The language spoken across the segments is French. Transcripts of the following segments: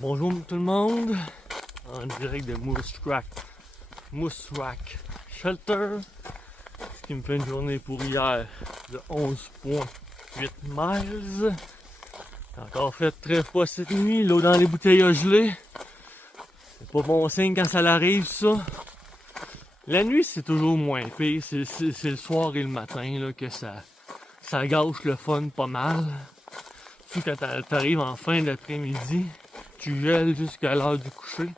Bonjour tout le monde, en direct de Moose Rock Shelter, ce qui me fait une journée pour hier de 11,8 miles. J'ai encore fait très froid cette nuit, l'eau dans les bouteilles a gelé. C'est pas bon signe quand ça arrive ça. La nuit c'est toujours moins pire, c'est le soir et le matin là, que ça gâche le fun pas mal. Surtout quand t'arrives en fin d'après-midi. Tu gèles jusqu'à l'heure du coucher.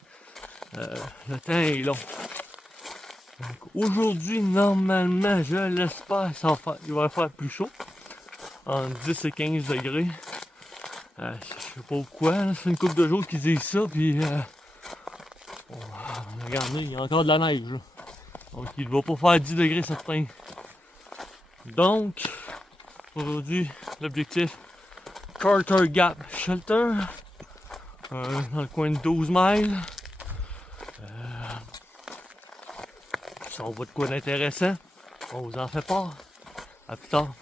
Le temps est long. Aujourd'hui, normalement, je l'espère, il va faire plus chaud. Entre 10 et 15 degrés. Je sais pas pourquoi, ça fait une couple de jours qu'ils disent ça, puis regardez, il y a encore de la neige. Là. Donc il ne va pas faire 10 degrés certain. Donc, aujourd'hui, l'objectif, Carter Gap Shelter. Dans le coin de 12 miles. Si on voit de quoi d'intéressant, on vous en fait part. À plus tard.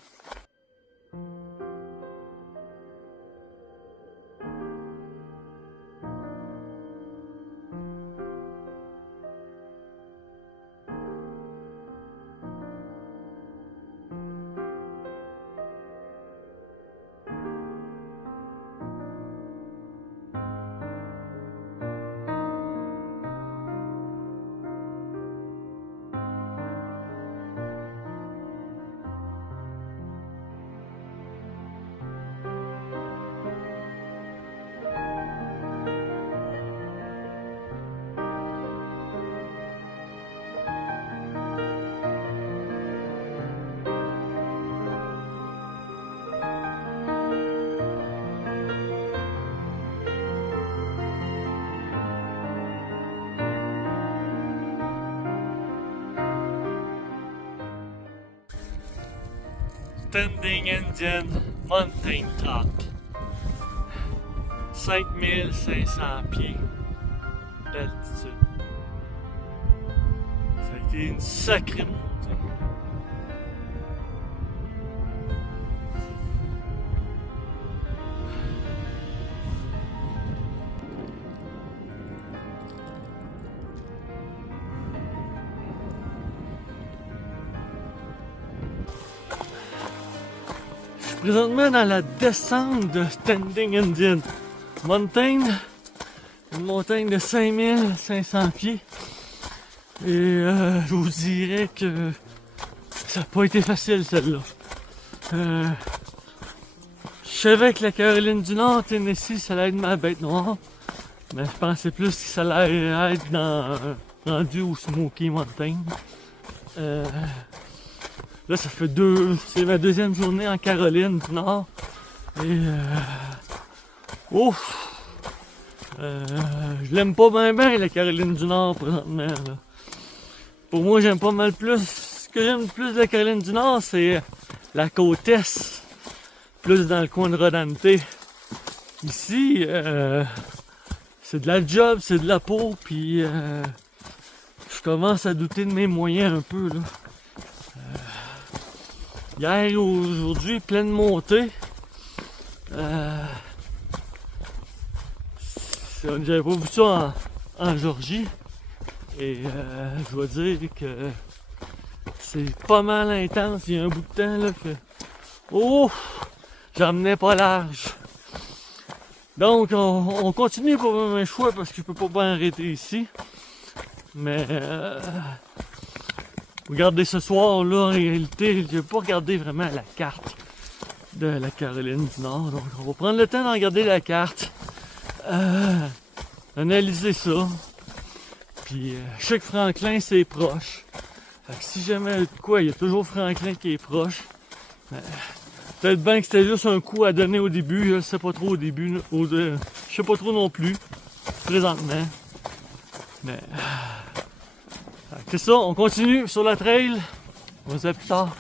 Standing Indian Mountain Top. 5500 pieds d'altitude. Ça a été une sacrée montée. Présentement dans la descente de Standing Indian Mountain, une montagne de 5500 pieds. Et je vous dirais que ça n'a pas été facile celle-là. Je savais que la Caroline du Nord, Tennessee, ça allait être ma bête noire. Mais je pensais plus que ça allait être rendu au Smoky Mountain. Là, ça fait c'est ma deuxième journée en Caroline du Nord. Et je l'aime pas bien la Caroline du Nord présentement. Là. Pour moi, j'aime pas mal plus. Ce que j'aime le plus de la Caroline du Nord, c'est la côte est. Plus dans le coin de Rodante. Ici, c'est de la job, c'est de la peau, puis je commence à douter de mes moyens un peu là. Hier et aujourd'hui, pleine montée. J'avais pas vu ça en Georgie. Et je dois dire que c'est pas mal intense. Il y a un bout de temps là que. J'en menais pas large. Donc on continue pour mes choix parce que je peux pas arrêter ici. Mais regardez ce soir là, en réalité, je n'ai pas regardé vraiment la carte de la Caroline du Nord. Donc on va prendre le temps de regarder la carte, analyser ça. Puis je sais que Franklin c'est proche. Fait que si jamais de quoi, il y a toujours Franklin qui est proche. Peut-être bien que c'était juste un coup à donner au début, je sais pas trop au début, je sais pas trop non plus, présentement. Mais c'est ça, on continue sur la trail. On se dit à plus tard.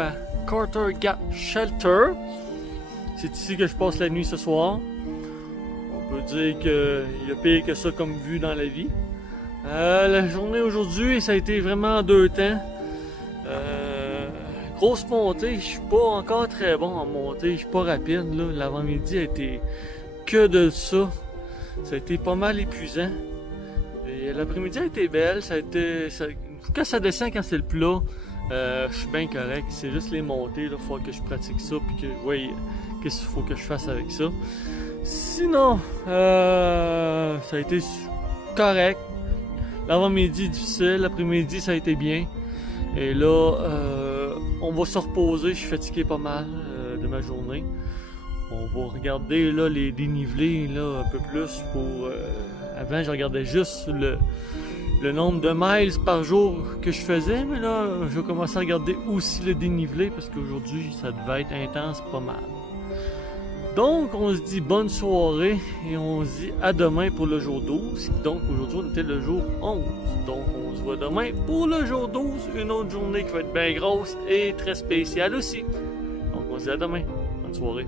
à Carter Gap Shelter. C'est ici que je passe la nuit ce soir. On peut dire qu'il y a pire que ça comme vue dans la vie. La journée aujourd'hui, ça a été vraiment en deux temps. Grosse montée, je suis pas encore très bon en montée, je suis pas rapide. L'avant-midi a été que de ça. Ça a été pas mal épuisant. Et l'après-midi a été belle, quand ça descend, quand c'est le plat, je suis bien correct. C'est juste les montées, il faut que je pratique ça, puis que je vois qu'est-ce qu'il faut que je fasse avec ça. Sinon, ça a été correct. L'avant-midi difficile, l'après-midi ça a été bien. Et là, on va se reposer, je suis fatigué pas mal de ma journée. On va regarder là, les dénivelés là, un peu plus pour... avant, je regardais juste le nombre de miles par jour que je faisais, mais là, je vais commencer à regarder aussi le dénivelé parce qu'aujourd'hui, ça devait être intense pas mal. Donc, on se dit bonne soirée et on se dit à demain pour le jour 12. Donc, aujourd'hui, on était le jour 11. Donc, on se voit demain pour le jour 12, une autre journée qui va être bien grosse et très spéciale aussi. Donc, on se dit à demain. Bonne soirée.